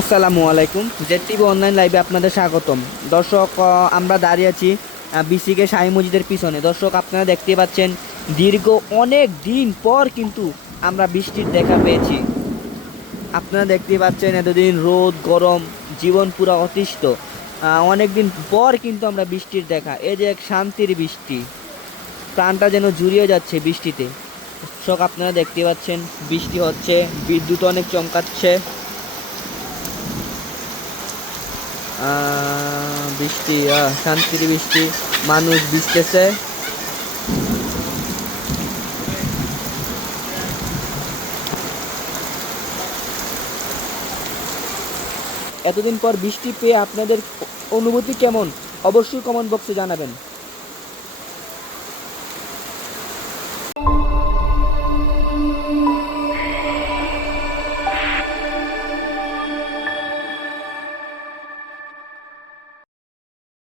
আসসালামু আলাইকুম। Z TV online লাইভে আপনাদের স্বাগতম। দর্শক, আমরা দাঁড়িয়ে আছি বিসিকে শাহী মসজিদের পিছনে। দর্শক, আপনারা দেখতে পাচ্ছেন দীর্ঘ অনেক দিন পর কিন্তু আমরা বৃষ্টির দেখা পেয়েছি। আপনারা দেখতে পাচ্ছেন এতদিন রোদ গরম, জীবন পুরো অতিষ্ঠ। অনেক দিন পর কিন্তু আমরা বৃষ্টির দেখা, এই যে এক শান্তির বৃষ্টি, প্রাণটা যেন জুড়িয়ে যাচ্ছে বৃষ্টিতে। দর্শক, আপনারা দেখতে পাচ্ছেন বৃষ্টি হচ্ছে, বিদ্যুৎ অনেক চমকাচ্ছে। বৃষ্টি, শান্তির বৃষ্টি, মানুষ ভিজতেছে। এতদিন পর বৃষ্টি পেয়ে আপনাদের অনুভূতি কেমন, অবশ্যই কমেন্ট বক্সে জানাবেন।